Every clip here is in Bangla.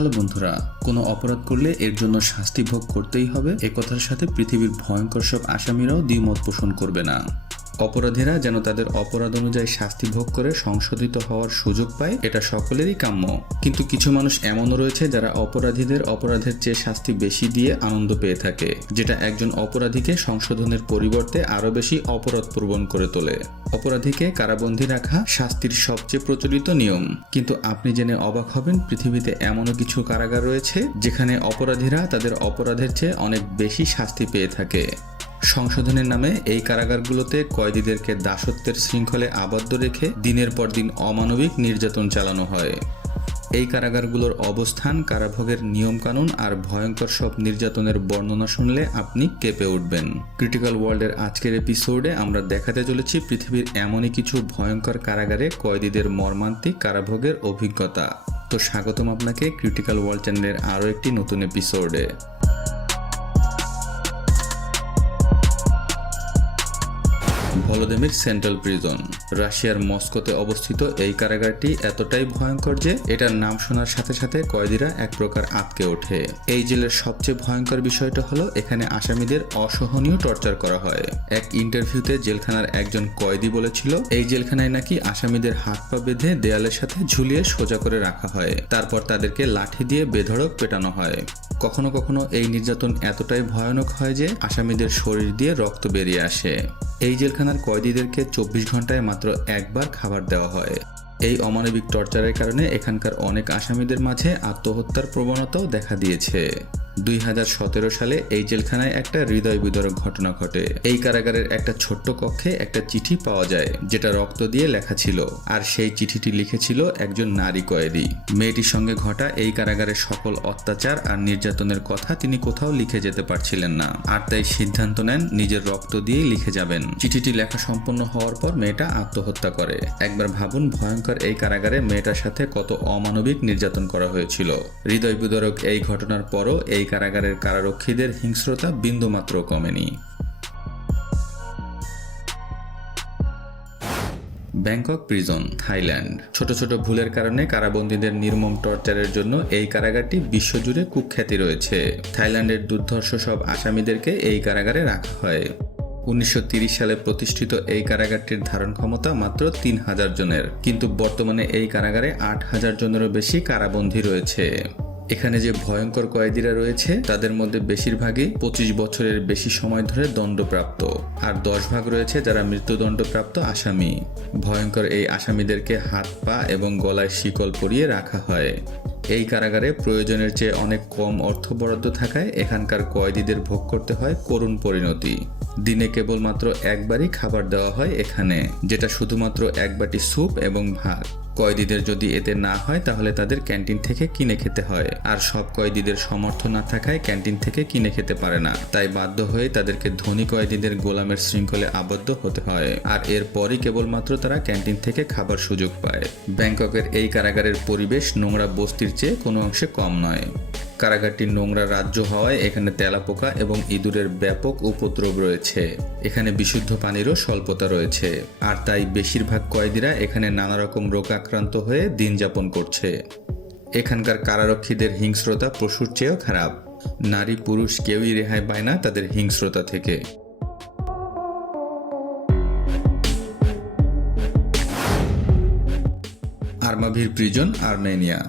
হ্যালো বন্ধুরা, কোনো অপরাধ করলে এর জন্য শাস্তি ভোগ করতেই হবে এ কথার সাথে পৃথিবীর ভয়ঙ্কর সব আসামিরাও দ্বিমত পোষণ করবে না। অপরাধীরা যেন তাদের অপরাধ অনুযায়ী শাস্তি ভোগ করে সংশোধিত হওয়ার সুযোগ পায়, এটা সকলেরই কাম্য। কিন্তু কিছু মানুষ এমনও রয়েছে যারা অপরাধীদের অপরাধের চেয়ে শাস্তি বেশি দিয়ে আনন্দ পেয়ে থাকে, যেটা একজন অপরাধীকে সংশোধনের পরিবর্তে আরও বেশি অপরাধপ্রবণ করে তোলে। অপরাধীকে কারাবন্দী রাখা শাস্তির সবচেয়ে প্রচলিত নিয়ম, কিন্তু আপনি জেনে অবাক হবেন পৃথিবীতে এমনও কিছু কারাগার রয়েছে যেখানে অপরাধীরা তাদের অপরাধের চেয়ে অনেক বেশি শাস্তি পেয়ে থাকে। সংশোধনের নামে এই কারাগারগুলোতে কয়েদিদেরকে দাসত্বের শৃঙ্খলে আবদ্ধ রেখে দিনের পর দিন অমানবিক নির্যাতন চালানো হয়। এই কারাগারগুলোর অবস্থান, কারাভোগের নিয়মকানুন আর ভয়ঙ্কর সব নির্যাতনের বর্ণনা শুনলে আপনি কেঁপে উঠবেন। ক্রিটিক্যাল ওয়ার্ল্ডের আজকের এপিসোডে আমরা দেখাতে চলেছি পৃথিবীর এমনই কিছু ভয়ঙ্কর কারাগারে কয়েদিদের মর্মান্তিক কারাভোগের অভিজ্ঞতা। তো স্বাগতম আপনাকে ক্রিটিক্যাল ওয়ার্ল্ড চ্যানেলের আরও একটি নতুন এপিসোডে। Volodymyr central prison. রাশিয়ার মস্কোতে অবস্থিত এই কারাগারটি এতটাই ভয়ঙ্কর যে এটার নাম শোনার সাথে সাথে কয়েদিরা এক প্রকার আঁতকে ওঠে। এই জেলের সবচেয়ে ভয়ঙ্কর বিষয়টা হলো এখানে আসামিদের অসহনীয় টর্চার করা হয়। এক ইন্টারভিউতে জেলখানার একজন কয়েদি বলেছিল, এই জেলখানায় নাকি আসামিদের হাত পা বেঁধে দেয়ালের সাথে ঝুলিয়ে সোজা করে রাখা হয়, তারপর তাদেরকে লাঠি দিয়ে বেধড়ক পেটানো হয়। কখনো কখনো এই নির্যাতন এতটাই ভয়ানক হয় যে আসামিদের শরীর দিয়ে রক্ত বেরিয়ে আসে। এই জেলখানার কয়েদিদেরকে 24 ঘন্টায় মাত্র একবার খাবার দেওয়া হয়। এই অমানবিক টর্চারের কারণে এখানকার অনেক আসামিদের মাঝে আত্মহত্যার প্রবণতাও দেখা দিয়েছে। 2017 সালে এই জেলখানায় একটা হৃদয় বিদারক ঘটনা ঘটে। এই কারাগারের একটা ছোট্ট কক্ষে একটা চিঠি পাওয়া যায় যেটা রক্ত দিয়ে লেখা ছিল, আর সেই চিঠিটি লিখেছিল একজন নারী কয়েদি। মেয়েটির সঙ্গে ঘটা এই কারাগারের সকল অত্যাচার আর নির্যাতনের কথা তিনি কোথাও লিখে যেতে পারছিলেন না, আর তাই সিদ্ধান্ত নেন নিজের রক্ত দিয়েই লিখে যাবেন। চিঠিটি লেখা সম্পন্ন হওয়ার পর মেয়েটা আত্মহত্যা করে। একবার ভাবুন ভয়ঙ্কর এই কারাগারে মেয়েটার সাথে কত অমানবিক নির্যাতন করা হয়েছিল। হৃদয় বিদারক এই ঘটনার পরও এই কারাগারের কারারক্ষীদের হিংস্রতা বিন্দুমাত্র কমেনি। Bangkok prison, Thailand. ছোট ছোট ভুলের কারণে কারাবন্দীদের নির্মম টর্চারের জন্য এই কারাগারটি বিশ্বজুড়ে কুখ্যাতি রয়েছে। থাইল্যান্ডের দুর্ধর্ষ সব আসামিদেরকে এই কারাগারে রাখা হয়। 1930 সালে প্রতিষ্ঠিত এই কারাগারটির ধারণ ক্ষমতা মাত্র 3000 জনের, কিন্তু বর্তমানে এই কারাগারে 8000 জনেরও বেশি কারাবন্দী রয়েছে। এখানে যে ভয়ঙ্কর কয়েদিরা রয়েছে তাদের মধ্যে বেশিরভাগই 25 বছরের বেশি সময় ধরে দণ্ডপ্রাপ্ত, আর 10 ভাগ রয়েছে যারা মৃত্যুদণ্ডপ্রাপ্ত আসামি। ভয়ঙ্কর এই আসামিদেরকে হাত পা এবং গলায় শিকল পরিয়ে রাখা হয়। এই কারাগারে প্রয়োজনের চেয়ে অনেক কম অর্থ বরাদ্দ থাকায় এখানকার কয়েদিদের ভোগ করতে হয় করুণ পরিণতি। দিনে কেবলমাত্র একবারই খাবার দেওয়া হয় এখানে, যেটা শুধুমাত্র এক বাটি স্যুপ এবং ভাত। কয়েদিদের যদি এতে না হয় তাহলে তাদের ক্যান্টিন থেকে কিনে খেতে হয়, আর সব কয়েদিদের সামর্থ্য না থাকায় ক্যান্টিন থেকে কিনে খেতে পারে না, তাই বাধ্য হয়ে তাদেরকে ধনী কয়েদিদের গোলামের শৃঙ্খলে আবদ্ধ হতে হয়, আর এরপরই কেবলমাত্র তারা ক্যান্টিন থেকে খাবার সুযোগ পায়। ব্যাংককের এই কারাগারের পরিবেশ নোংরা বস্তির চেয়ে কোনো অংশে কম নয়। কারাগারটি নোংরা রাজ্য হওয়ায় এখানে তেলাপোকা এবং ইঁদুরের ব্যাপক উপদ্রব রয়েছে। এখানে বিশুদ্ধ পানিরও স্বল্পতা রয়েছে, আর তাই বেশিরভাগ কয়েদিরা এখানে নানা রকম রোগাক্রান্ত হয়ে দিন যাপন করছে। এখানকার কারারক্ষীদের হিংস্রতা পশুর চেয়েও খারাপ। নারী পুরুষ কেউই রেহাই পায় না তাদের হিংস্রতা থেকে। আর্মাভির প্রিজন, আর্মেনিয়া।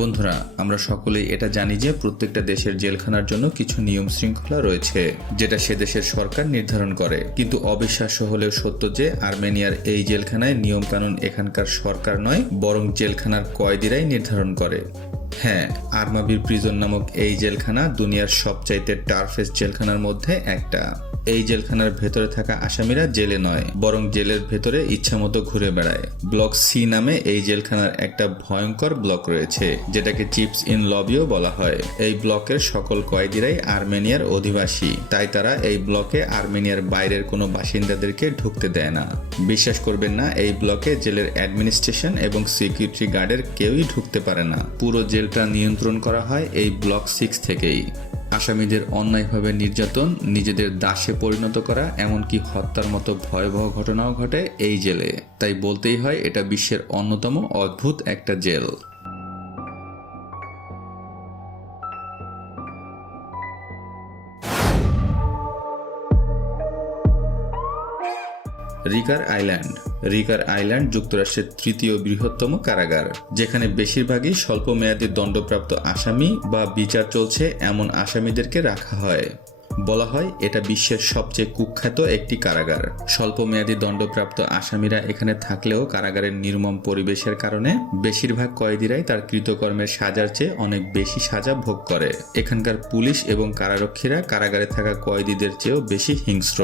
বন্ধুরা, আমরা সকলেই এটা জানি যে প্রত্যেকটা দেশের জেলখানার জন্য কিছু নিয়ম শৃঙ্খলা রয়েছে যেটা সে দেশের সরকার নির্ধারণ করে, কিন্তু অবিশ্বাস্য হলেও সত্য যে আর্মেনিয়ার এই জেলখানায় নিয়মকানুন এখানকার সরকার নয়, বরং জেলখানার কয়েদিরাই নির্ধারণ করে। হ্যাঁ, আর্মাভির প্রিজন নামক এই জেলখানা দুনিয়ার সবচাইতে টাফেস্ট জেলখানার মধ্যে একটা। এই জেলখানার ভেতরে থাকা আসামিরা জেলে নয়, বরং জেলের ভেতরে ইচ্ছামতো ঘুরে বেড়ায়। ব্লক সি নামে এই জেলখানার একটা ভয়ঙ্কর ব্লক রয়েছে যেটাকে চিপস ইন লবিও বলা হয়। এই ব্লকের সকল কয়েদিরাই আর্মেনিয়ার অধিবাসী, তাই তারা এই ব্লকে আর্মেনিয়ার বাইরের কোনো বাসিন্দাদেরকে ঢুকতে দেয় না। বিশ্বাস করবেন না, এই ব্লকে জেলের অ্যাডমিনিস্ট্রেশন এবং সিকিউরিটি গার্ডের কেউই ঢুকতে পারে না। পুরো জেলটা নিয়ন্ত্রণ করা হয় এই ব্লক 6 থেকেই। আসামিদের অন্যায়ভাবে নির্যাতন, নিজেদের দাসে পরিণত করা, এমনকি হত্যার মতো ভয়াবহ ঘটনাও ঘটে এই জেলে। তাই বলতেই হয় এটা বিশ্বের অন্যতম অদ্ভুত একটা jail. Rikers island. Rikers island যুক্তরাষ্ট্রের তৃতীয় বৃহত্তম কারাগার, যেখানে বেশিরভাগই স্বল্পমেয়াদী দণ্ডপ্রাপ্ত আসামি বা বিচার চলছে এমন আসামিদেরকে রাখা হয়। বলা হয় এটা বিশ্বের সবচেয়ে কুখ্যাত একটি কারাগার। স্বল্পমেয়াদী দণ্ডপ্রাপ্ত আসামিরা এখানে থাকলেও কারাগারের নির্মম পরিবেশের কারণে বেশিরভাগ কয়েদিরাই তার কৃতকর্মের সাজার চেয়ে অনেক বেশি সাজা ভোগ করে। এখানকার পুলিশ এবং কারারক্ষীরা কারাগারে থাকা কয়েদিদের চেয়েও বেশি হিংস্র।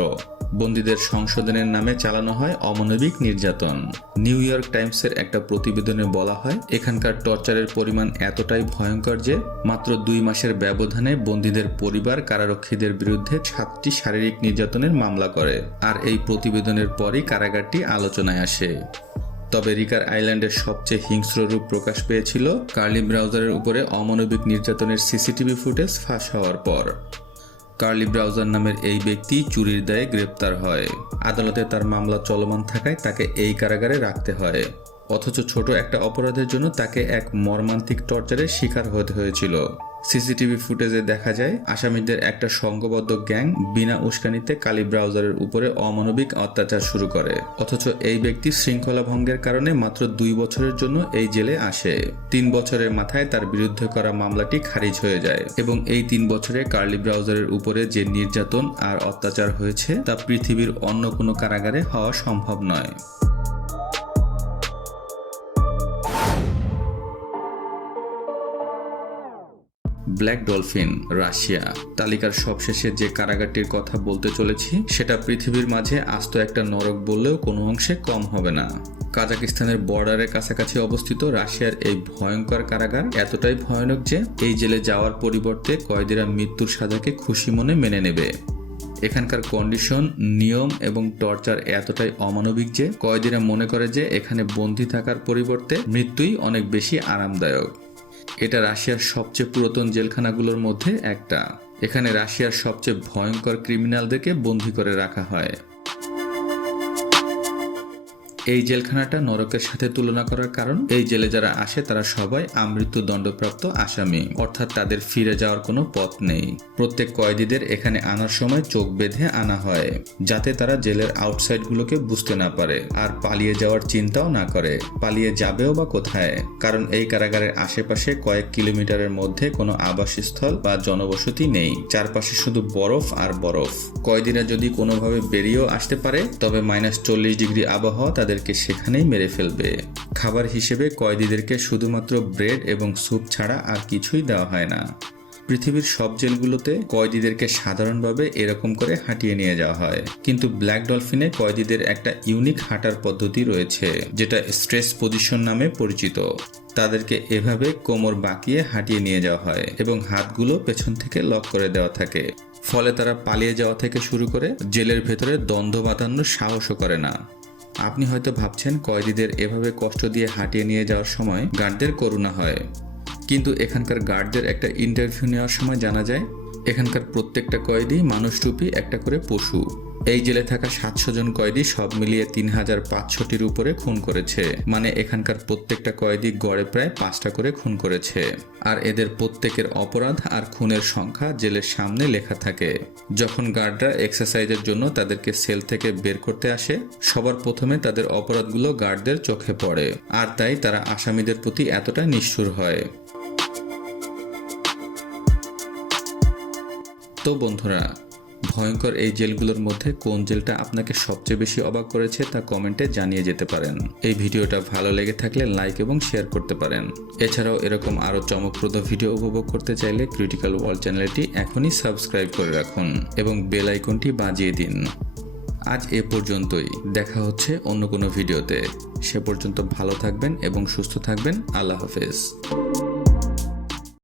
বন্দীদের সংশোধনের নামে চালানো হয় অমানবিক নির্যাতন। নিউ ইয়র্ক টাইমসের একটা প্রতিবেদনে বলা হয় এখানকার টর্চারের পরিমাণ এতটাই ভয়ঙ্কর যে মাত্র 2 মাসের ব্যবধানে বন্দীদের পরিবার কারারক্ষীদের বিরুদ্ধে 7টি শারীরিক নির্যাতনের মামলা করে। আর এই প্রতিবেদনের পরই কারাগারটি আলোচনায় আসে। তবে রিকার আইল্যান্ডের সবচেয়ে হিংস্র রূপ প্রকাশ পেয়েছিল কার্লি ব্রাউজারের উপরে অমানবিক নির্যাতনের সিসিটিভি ফুটেজ ফাঁস হওয়ার পর। কার্লি ব্রাউজার নামের এই ব্যক্তি চুরির দায়ে গ্রেপ্তার হয়। আদালতে তার মামলা চলমান থাকায় তাকে এই কারাগারে রাখতে হয়। অথচ ছোট একটা অপরাধের জন্য তাকে এক মর্মান্তিক টর্চারের শিকার হতে হয়েছিল। সিসিটিভি ফুটেজে দেখা যায় আসামিদের একটা সংঘবদ্ধ গ্যাং বিনা উস্কানিতে কার্লি ব্রাউজারের উপরে অমানবিক অত্যাচার শুরু করে। অথচ এই ব্যক্তি শৃঙ্খলা ভঙ্গের কারণে মাত্র 2 বছরের জন্য এই জেলে আসে। 3 বছরের মাথায় তার বিরুদ্ধে করা মামলাটি খারিজ হয়ে যায় এবং এই 3 বছরে কার্লি ব্রাউজারের উপরে যে নির্যাতন আর অত্যাচার হয়েছে তা পৃথিবীর অন্য কোনো কারাগারে হওয়া সম্ভব নয়। Black dolphin, Russia. তালিকার সবশেষে যে কারাগারটির কথা বলতে চলেছি সেটা পৃথিবীর মাঝে আস্ত একটা নরক বললেও কোনো অংশে কম হবে না। কাজাকিস্তানের বর্ডারের কাছাকাছি অবস্থিত রাশিয়ার এই ভয়ঙ্কর কারাগার এতটাই ভয়ানক যে এই জেলে যাওয়ার পরিবর্তে কয়েদিরা মৃত্যুর সাজাকে খুশি মনে মেনে নেবে। এখানকার কন্ডিশন, নিয়ম এবং টর্চার এতটাই অমানবিক যে কয়েদিরা মনে করে যে এখানে বন্দী থাকার পরিবর্তে মৃত্যুই অনেক বেশি আরামদায়ক। এটা রাশিয়ার সবচেয়ে পুরাতন জেলখানাগুলোর মধ্যে একটা। এখানে রাশিয়ার সবচেয়ে ভয়ঙ্কর ক্রিমিনালদেরকে বন্দী করে রাখা হয়। এই জেলখানাটা নরকের সাথে তুলনা করার কারণ এই জেলে যারা আসে তারা সবাই আমৃত্যু দণ্ডপ্রাপ্ত আসামি, অর্থাৎ তাদের ফিরে যাওয়ার কোনো পথ নেই। প্রত্যেক কয়েদিদের এখানে আনার সময় চোখ বেঁধে আনা হয় যাতে তারা জেলের আউটসাইডগুলোকে বুঝতে না পারে আর পালিয়ে যাওয়ার চিন্তাও না করে। পালিয়ে যাবেও বা কোথায়, কারণ এই কারাগারের আশেপাশে কয়েক কিলোমিটারের মধ্যে কোনো আবাসস্থল বা জনবসতি নেই। চারপাশে শুধু বরফ আর বরফ। কয়েদিরা যদি কোনোভাবে বেরিয়েও আসতে পারে তবে -40 ডিগ্রি আবহাওয়া তাদেরকে সেখানেই মেরে ফেলবে। খাবার হিসেবে কয়েদিদেরকে শুধুমাত্র ব্রেড এবং স্যুপ ছাড়া আর কিছুই দেওয়া হয় না। পৃথিবীর সব জেলগুলোতে কয়েদিদেরকে সাধারণভাবে এরকম করে হাঁটিয়ে নিয়ে যাওয়া হয়, কিন্তু ব্ল্যাক ডলফিনে কয়েদিদের একটা ইউনিক হাঁটার পদ্ধতি রয়েছে যেটা স্ট্রেস পজিশন নামে পরিচিত। তাদেরকে এভাবে কোমর বাঁকিয়ে হাঁটিয়ে নিয়ে যাওয়া হয় এবং হাতগুলো পেছন থেকে লক করে দেওয়া থাকে। ফলে তারা পালিয়ে যাওয়া থেকে শুরু করে জেলের ভেতরে দ্বন্দ্ব বাঁধানোর সাহসও করে না। আপনি হয়তো ভাবছেন কয়েদিদের এভাবে কষ্ট দিয়ে হাঁটিয়ে নিয়ে যাওয়ার সময় গার্ডদের করুণা হয়, কিন্তু এখানকার গার্ডদের একটা ইন্টারভিউ নেওয়ার সময় জানা যায় এখানকার প্রত্যেকটা কয়েদি মানুষরূপী একটা করে পশু। এই জেলে থাকা 700 জন কয়েদি সব মিলিয়ে 3500টির উপরে খুন করেছে। মানে এখানকার প্রত্যেকটা কয়েদি গড়ে প্রায় 5টা করে খুন করেছে। আর এদের প্রত্যেকের অপরাধ আর খুনের সংখ্যা জেলের সামনে লেখা থাকে। যখন গার্ডরা এক্সারসাইজের জন্য তাদেরকে সেল থেকে বের করতে আসে সবার প্রথমে তাদের অপরাধগুলো গার্ডদের চোখে পড়ে, আর তাই তারা আসামিদের প্রতি এতটা নিষ্ঠুর হয়। তো বন্ধুরা, ভয়ঙ্কর এই জেলগুলোর মধ্যে কোন জেলটা আপনাকে সবচেয়ে বেশি অবাক করেছে তা কমেন্টে জানিয়ে যেতে পারেন। এই ভিডিওটা ভালো লেগে থাকলে লাইক এবং শেয়ার করতে পারেন। এছাড়াও এরকম আরও চমকপ্রদ ভিডিও উপভোগ করতে চাইলে ক্রিটিক্যাল ওয়ার্ল্ড চ্যানেলটি এখনই সাবস্ক্রাইব করে রাখুন এবং বেল আইকনটি বাজিয়ে দিন। আজ এ পর্যন্তই, দেখা হচ্ছে অন্য কোনো ভিডিওতে। সে পর্যন্ত ভালো থাকবেন এবং সুস্থ থাকবেন। আল্লাহ হাফেজ।